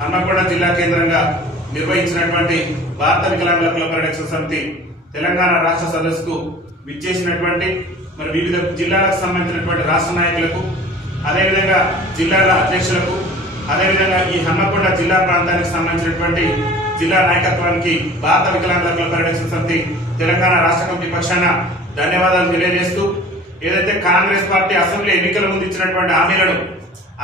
హన్మకొండ జిల్లా కేంద్రంగా నిర్వహించినటువంటి భారత వికలాంగుల కుల పరిరక్షణ సమితి తెలంగాణ రాష్ట్ర సదస్సుకు విచ్చేసినటువంటి మరి వివిధ జిల్లాలకు సంబంధించినటువంటి రాష్ట్ర నాయకులకు, అదేవిధంగా జిల్లాల అధ్యక్షులకు, అదేవిధంగా ఈ హన్మకొండ జిల్లా ప్రాంతానికి సంబంధించినటువంటి జిల్లా నాయకత్వానికి భారత వికలాంగుల కుల పరిరక్షణ సమితి తెలంగాణ రాష్ట్ర కమిటీ పక్షాన ధన్యవాదాలు తెలియజేస్తూ, ఏదైతే కాంగ్రెస్ పార్టీ అసెంబ్లీ ఎన్నికల ముందు ఇచ్చినటువంటి హామీలను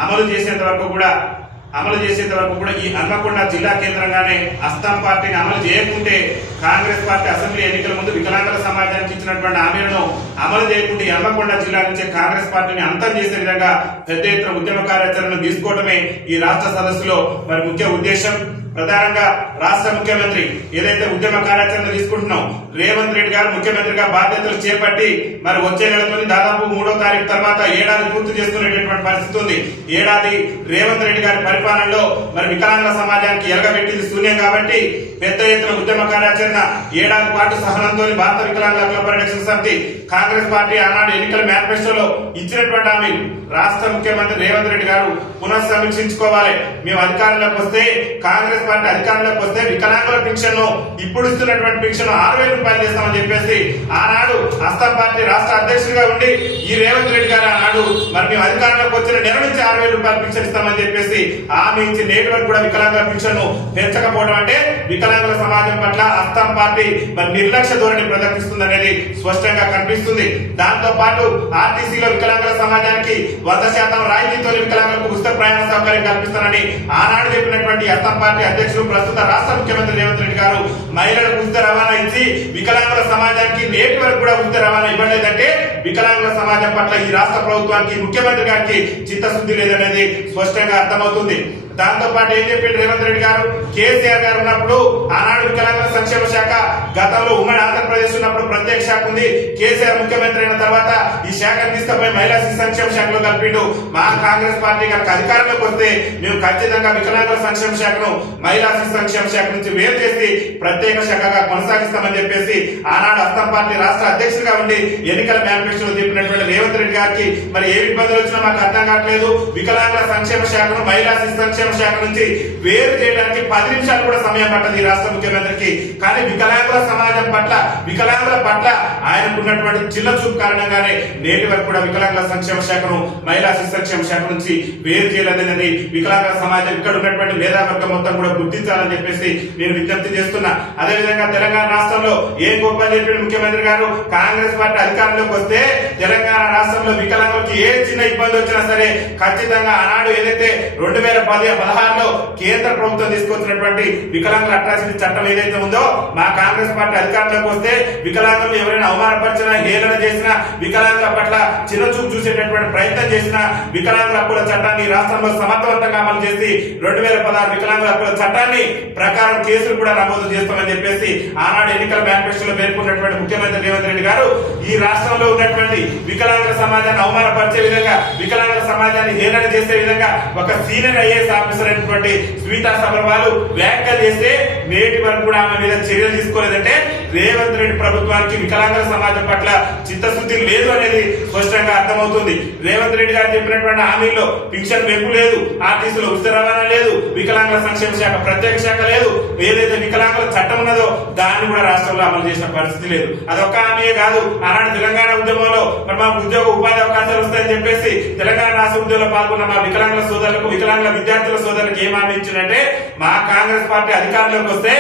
అమలు చేసేంత వరకు కూడా ఈ హన్మకొండ జిల్లా కేంద్రంగానే అస్సాం పార్టీని అమలు చేయకుంటే, కాంగ్రెస్ పార్టీ అసెంబ్లీ ఎన్నికల ముందు వికలాంగుల సమాజానికి ఇచ్చినటువంటి హామీలను అమలు చేయకుంటే హన్మకొండ జిల్లా నుంచే కాంగ్రెస్ పార్టీని అంతం చేసే విధంగా పెద్ద ఎత్తున ఉద్యమ కార్యాచరణను తీసుకోవడమే ఈ రాష్ట్ర సదస్సులో మరి ముఖ్య ఉద్దేశం. ప్రధానంగా రాష్ట్ర ముఖ్యమంత్రి ఏదైతే ఉద్యమ కార్యాచరణ తీసుకుంటున్నాం, రేవంత్ రెడ్డి గారు ముఖ్యమంత్రిగా బాధ్యతలు చేపట్టి మరి వచ్చే నెలతో దాదాపు 3వ తారీఖు తర్వాత ఏడాది పూర్తి చేసుకునేటటువంటి పరిస్థితి ఉంది. ఏడాది రేవంత్ రెడ్డి గారి పరిపాలనలో మరి వికలాంగుల సమాజానికి ఎలగబెట్టింది శూన్యం కాబట్టి పెద్ద ఎత్తున ఉద్యమ కార్యాచరణ ఏడాది పాటు సహనంతో భారత వికలాంగుల కుల పరిరక్షణ సమితి కాంగ్రెస్ పార్టీ ఆనాడు ఎన్నికల మేనిఫెస్టోలో ఇచ్చినటువంటి హామీ రాష్ట్ర ముఖ్యమంత్రి రేవంత్ రెడ్డి గారు పునఃసమీక్షించుకోవాలి. మేము అధికారంలోకి వస్తే, కాంగ్రెస్ పార్టీ అధికారంలోకి వస్తే వికలాంగుల పెన్షన్ ఇప్పుడు ఇస్తున్నటువంటి పెన్షన్ 6,000 రూపాయలు చేస్తామని చెప్పేసి ఆనాడు అస్సాం పార్టీ రాష్ట్ర అధ్యక్షుడిగా ఉండి ఈ రేవంత్ రెడ్డి గారు ఆనాడు మరి మేము అధికారంలోకి వచ్చిన నెల నుంచి 6,000 రూపాయలు పెన్షన్ ఇస్తామని చెప్పేసి హామీ ఇచ్చి నేటి వరకు కూడా వికలాంగుల పెన్షన్ పెంచకపోవడం అంటే వికలాంగుల సమాజం పట్ల అస్సాం పార్టీ మరి నిర్లక్ష్య ధోరణి ప్రదర్శిస్తుంది అనేది స్పష్టంగా కనిపిస్తుంది. దాంతో పాటు ఆర్టీసీలో వికలాంగుల సమాజానికి 100% రాయితీతో వికలాంగులకు ఉచిత ప్రయాణ సౌకర్యం కల్పిస్తానని ఆనాడు చెప్పినటువంటి అస్సాం పార్టీ అధ్యక్షుడు ప్రస్తుత రాష్ట్ర ముఖ్యమంత్రి రేవంత్ రెడ్డి గారు మహిళలకు ఉచిత రవాణా ఇచ్చి వికలాంగుల సమాజానికి నేటి వరకు కూడా ఉచిత రవాణా ఇవ్వలేదంటే వికలాంగుల సమాజం పట్ల ఈ రాష్ట్ర ప్రభుత్వానికి, ముఖ్యమంత్రి గారికి చిత్తశుద్ధి లేదనేది స్పష్టంగా అర్థమవుతుంది. దాంతో పాటు ఏం చెప్పారు రేవంత్ రెడ్డి గారు, కేసీఆర్ గారు ఉన్నప్పుడు ఆనాడు వికలాంగుల సంక్షేమ శాఖ, గతంలో ఉమ్మడి ఆంధ్రప్రదేశ్ ఉన్నప్పుడు ప్రత్యేక శాఖ ఉంది. కేసీఆర్ ముఖ్యమంత్రి అయిన తర్వాత ఈ శాఖను తీసుకుపోయి మహిళా శిశు సంక్షేమ శాఖలో కలిపిండు. మా కాంగ్రెస్ పార్టీ కనుక అధికారంలోకి వస్తే మేము ఖచ్చితంగా వికలాంగుల సంక్షేమ శాఖను మహిళా శిశు సంక్షేమ శాఖ నుంచి వేరు చేసి ప్రత్యేక శాఖగా కొనసాగిస్తామని చెప్పేసి ఆనాడు అస్సాం పార్టీ రాష్ట్ర అధ్యక్షుడిగా ఉండి ఎన్నికల మేనిఫెస్టోలో చెప్పినటువంటి రేవంత్ రెడ్డి గారికి మరి ఏ ఇబ్బందులు వచ్చినా మాకు అర్థం కావట్లేదు. వికలాంగుల సంక్షేమ శాఖను మహిళా శిశు సంక్షేమ శాఖ నుంచి వేరు చేయడానికి 10 నిమిషాలు కూడా సమయం పట్టదు ఈ రాష్ట్ర ముఖ్యమంత్రికి. కానీ వికలాంగుల సమాజం పట్ల, వికలాంగుల పట్ల ఆయనకున్నటువంటి చిన్న చూపు కారణంగానే నేటి వరకు కూడా వికలాంగుల సంక్షేమ శాఖను మహిళా శిశు సంక్షేమ శాఖ నుంచి వేరు చేయలేదనేది వికలాంగుల సమాజం, ఇక్కడ ఉన్నటువంటి మేధావర్గం మొత్తం కూడా గుర్తించాలని చెప్పేసి నేను విజ్ఞప్తి చేస్తున్నా. అదేవిధంగా తెలంగాణ రాష్ట్రంలో ఏం గొప్ప చెప్పిన ముఖ్యమంత్రి గారు, కాంగ్రెస్ పార్టీ అధికారంలోకి వస్తే తెలంగాణ రాష్ట్రంలో వికలాంగులకు ఏ చిన్న ఇబ్బంది వచ్చినా సరే ఖచ్చితంగా ఆనాడు ఏదైతే 2016లో కేంద్ర ప్రభుత్వం తీసుకొచ్చినటువంటి వికలాంగుల అట్రాసిటీ చట్టం ఏదైతే ఉందో, మా కాంగ్రెస్ పార్టీ అధికారంలోకి వస్తే వికలాంగులు ఎవరైనా అవమానపరిచినా, హేళన చేసినా, వికలాంగుల పట్ల చిన్నచూపు చూసేటటువంటి ప్రయత్నం చేసిన వికలాంగుల హక్కుల చట్టాన్ని రాష్ట్రంలో సమర్థవంతంగా అమలు చేసి 2016 వికలాంగుల హక్కుల చట్టాన్ని ప్రకారం కేసులు కూడా నమోదు చేస్తామని చెప్పేసి ఆనాడు ఎన్నికల మేనిఫెస్టోలో పేర్కొన్నటువంటి ముఖ్యమంత్రి రేవంత్ రెడ్డి గారు ఈ రాష్ట్రంలో ఉన్నటువంటి వికలాంగుల సమాజాన్ని అవమానపరిచే విధంగా, వికలాంగుల సమాజాన్ని హేళన చేసే విధంగా ఒక సీనియర్ ఐఏఎస్ ఆఫీసర్ అయినటువంటి స్మితా సబర్వాల్ వ్యాఖ్యలు చేస్తే నేటి వరకు కూడా ఆమె మీద చర్యలు తీసుకోలేదంటే రేవంత్ రెడ్డి ప్రభుత్వానికి వికలాంగుల సమాజం పట్ల చిత్తశుద్ధి లేదు అనేది స్పష్టంగా అర్థమవుతుంది. రేవంత్ రెడ్డి గారు చెప్పినటువంటి హామీల్లో పింఛన్ పెంపు లేదు, ఆర్టీసీలో ఉచిత రవాణా లేదు, వికలాంగుల సంక్షేమ శాఖ ప్రత్యేక శాఖ లేదు, ఏదైతే వికలాంగుల చట్టం ఉన్నదో దాన్ని కూడా రాష్ట్రంలో అమలు చేసిన పరిస్థితి లేదు. అదొక్క హామీయే కాదు, ఆనాడు తెలంగాణ ఉద్యమంలో మరి మాకు ఉద్యోగ ఉపాధి అవకాశాలు వస్తాయని చెప్పేసి తెలంగాణ రాష్ట్ర ఉద్యమంలో పాల్గొన్న మా వికలాంగుల సోదరులకు, వికలాంగుల విద్యార్థుల సోదరులకు ఏం హామీ ఇచ్చిందంటే, మా కాంగ్రెస్ పార్టీ అధికారంలోకి వస్తే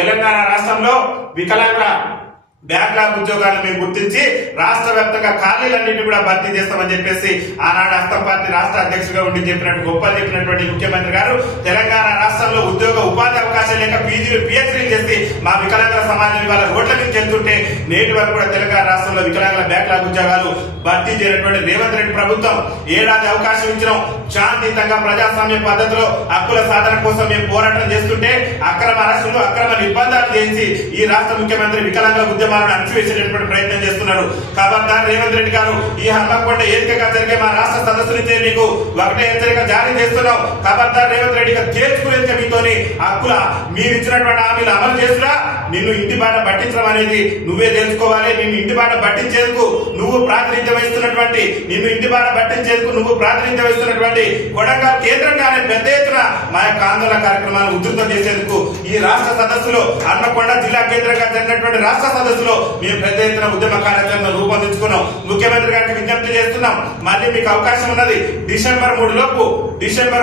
తెలంగాణ రాష్ట్రంలో వికలాంగుల బ్యాక్లాగ్ ఉద్యోగాలను మేము గుర్తించి రాష్ట్ర వ్యాప్తంగా ఖాళీలన్నింటినీ కూడా భర్తీ చేస్తామని చెప్పేసి ఆనాడు అస్సాం పార్టీ రాష్ట్ర అధ్యక్షుడిగా ఉండి చెప్పినటువంటి ముఖ్యమంత్రి గారు తెలంగాణ రాష్ట్రంలో ఉద్యోగ ఉపాధి అవకాశాలు లేక పీజీలు, పిహెచ్డీలు చేసి మా వికలాంగుల సమాజం ఇవాళ రోడ్ల నుంచి వెళ్తుంటే నేటి వరకు కూడా తెలంగాణ రాష్ట్రంలో వికలాంగుల బ్యాక్లాగ్ ఉద్యోగాలు భర్తీ చేయనటువంటి రేవంత్ రెడ్డి ప్రభుత్వం ఏడాది అవకాశం ఇచ్చినాం. శాంతియుతంగా ప్రజాస్వామ్య పద్ధతిలో హక్కుల సాధన కోసం మేము పోరాటం చేస్తుంటే అక్రమ అరెస్టులు, అక్రమ నిర్బంధాలు చేసి ఈ రాష్ట్ర ముఖ్యమంత్రి వికలాంగుల ఉద్యమాలను అణచివేసేటటువంటి ప్రయత్నం చేస్తున్నారు. కాబట్టి రేవంత్ రెడ్డి గారు ఈ హన్మకొండ ఏదికగా జరిగే మా రాష్ట్ర సదస్సు నుంచి మీకు ఒకటే హెచ్చరిక జారీ చేస్తున్నాం. కాబట్టి రేవంత్ రెడ్డి గారు తేల్చుకునేందుకు మీతో చేసుకొని హక్కుల మీరు ఇచ్చినటువంటి హామీలు అమలు చేస్తున్నా నిన్ను ఇంటి బాట పట్టించడం అనేది నువ్వే తెలుసుకోవాలి. నిన్ను ఇంటి బాట పట్టించేందుకు నువ్వు ప్రాతినిధ్యం వహిస్తున్నటువంటి కొడంగల్ కేంద్రంగానే పెద్ద ఎత్తున మా యొక్క ఆందోళన కార్యక్రమాలను ఉధృతం చేసేందుకు ఈ రాష్ట్ర సదస్సులో హన్మకొండ జిల్లా కేంద్రంగా జరిగినటువంటి రాష్ట్ర సదస్సులో మేము పెద్ద ఎత్తున ఉద్యమ కార్యాచరణ రూపొందించుకున్నాం. ముఖ్యమంత్రి గారికి విజ్ఞప్తి చేస్తున్నాం, మళ్ళీ మీకు అవకాశం ఉన్నది. డిసెంబర్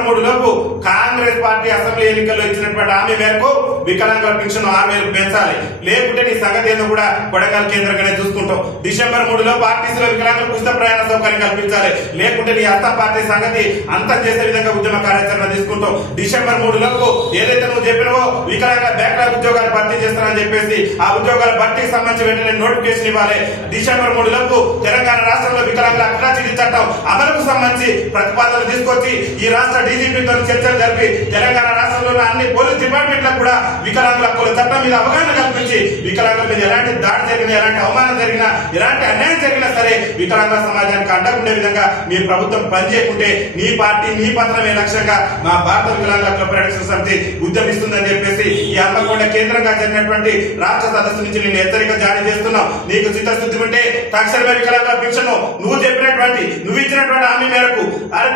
3 లోపు కాంగ్రెస్ పార్టీ అసెంబ్లీ ఎన్నికల్లో ఇచ్చినటువంటి హామీ మేరకు వికలాంగుల పెన్షన్ 6,000 పెంచాలి. లేకుంటే నీ సంగతి ఏదో కూడా కొడంగల్ కేంద్రంగానే చూసుకుంటాం. డిసెంబర్ 3 లోపు ఆర్టీసీలో వికలాంగులకు ఉచిత ప్రయాణ సౌకర్యం కల్పించాలి. లేకుంటే నీ అత్త పార్టీ సంగతి అంతం చేసే విధంగా ఉద్యమ కార్యాచరణ తీసుకుంటాం. డిసెంబర్ 3 లోపు ఏదైతే నువ్వు చెప్పినవో వికలాంగ బ్యాక్లాగ్ ఉద్యోగాలు భర్తీ చేస్తారని చెప్పేసి ఆ ఉద్యోగాల భర్తీకి సంబంధించి వెంటనే నోటిఫికేషన్ ఇవ్వాలి. డిసెంబర్ 3 లోపు తెలంగాణ రాష్ట్రంలో వికలాంగుల అట్రాసిటీ చట్టం అమలుకు సంబంధించి ప్రతిపాదనలు తీసుకొచ్చి ఈ రాష్ట్ర డీజీపీతో చర్చలు జరిపి తెలంగాణ రాష్ట్రంలో అన్ని పోలీస్ డిపార్ట్మెంట్లకు కూడా వికలాంగుల హక్కుల చట్టం మీద అవగాహన కల్పించి వికలాంగుల మీద ఎలాంటి దాడి జరిగినా, ఎలాంటి అవమానం జరిగినా, ఎలాంటి అన్యాయం జరిగినా సరే వికలాంగ సమాజానికి అడ్డకుండే విధంగా మీ ప్రభుత్వం పనిచేయకుంటే నీ పార్టీ నీ పత్రమే లక్ష్యంగా మా భారత వికలాంగుల హక్కుల పరిరక్షణ సమితి ఉద్యమిస్తుందని చెప్పేసి ఈ హన్మకొండ కేంద్రంగా జరిగినటువంటి రాష్ట్ర సదస్సు నుంచి నేను హెచ్చరిక జారీ చేస్తున్నాం. నీకు చిత్తశుద్ధి ఉంటే తక్షణమే వికలాంగుల పెన్షన్ నువ్వు ఇచ్చినటువంటి హామీ మేరకు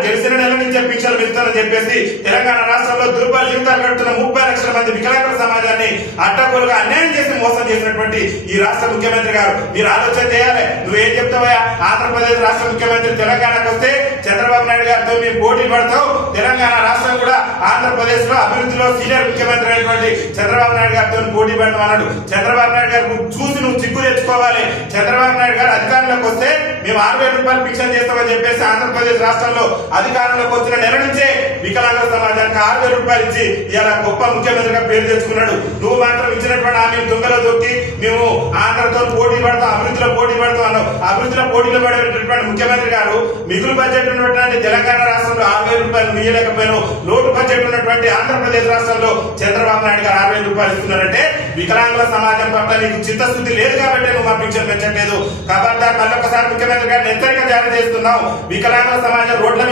గడిచిన నెల నుంచి పెన్షన్లు పెంచుతానని చెప్పేసి తెలంగాణ రాష్ట్రంలో దుర్బల జీవితాలు గడుపుతున్న 30 లక్షల మంది వికలాంగుల సమాజాన్ని అడ్డగోలుగా అన్యాయం చేసి మోసం చేసినటువంటి ఈ రాష్ట్ర ముఖ్యమంత్రి గారు మీరు ఆలోచన చేయాలి. నువ్వేం చెప్తావా? ఆంధ్రప్రదేశ్ రాష్ట్ర ముఖ్యమంత్రి తెలంగాణకు వస్తే చంద్రబాబు నాయుడు గారితో మీరు పోటీ పడతావు. తెలంగాణ రాష్ట్రం కూడా ఆంధ్రప్రదేశ్ లో అభివృద్ధిలో సీనియర్ ముఖ్యమంత్రి అయినటువంటి చంద్రబాబు నాయుడు గారితో పోటీ పడతాం అన్నాడు. చంద్రబాబు నాయుడు గారు చూసి నువ్వు చిక్కు తెచ్చుకోవాలి. చంద్రబాబు నాయుడు గారు అధికారంలోకి వస్తే మేము 6,000 రూపాయలు పింఛన్ చేస్తామని చెప్పేసి ఆంధ్రప్రదేశ్ రాష్ట్రంలో అధికారంలోకి వచ్చిన నెల నుంచే వికలాంగ సమాజానికి 6,000 రూపాయలు ఇచ్చి ఇలా గొప్ప ముఖ్యమంత్రిగా పేరు తెచ్చుకున్నాడు. నువ్వు మాత్రం ఇచ్చినటువంటి హామీలు దుంగలో దొక్కి మేము ఆంధ్రతో పోటీ పడతాం, అభివృద్ధిలో పోటీ పడతాం అన్నావు. అభివృద్ధిలో పోటీలో పడేటటువంటి ముఖ్యమంత్రి గారు మిగులు బడ్జెట్ ఉన్నటువంటి తెలంగాణ రాష్ట్రంలో 6,000 రూపాయలు ఇయ్యలేకపోయాను. లోటు బడ్జెట్ ఉన్నటువంటి ఆంధ్రప్రదేశ్ రాష్ట్రంలో చంద్రబాబు నాయుడు గారు 6,000 రూపాయలు ఇస్తున్నారంటే వికలాంగుల సమాజం పట్ల నీకు చిత్తశుద్ధి లేదు కాబట్టి నువ్వు మా పింఛన్ పెంచట్లేదు. కాబట్టి మళ్ళొకసారి ముఖ్యమంత్రి గారిని హెచ్చరిక జారీ చేస్తున్నావు. వికలాంగుల సమాజం రోడ్ల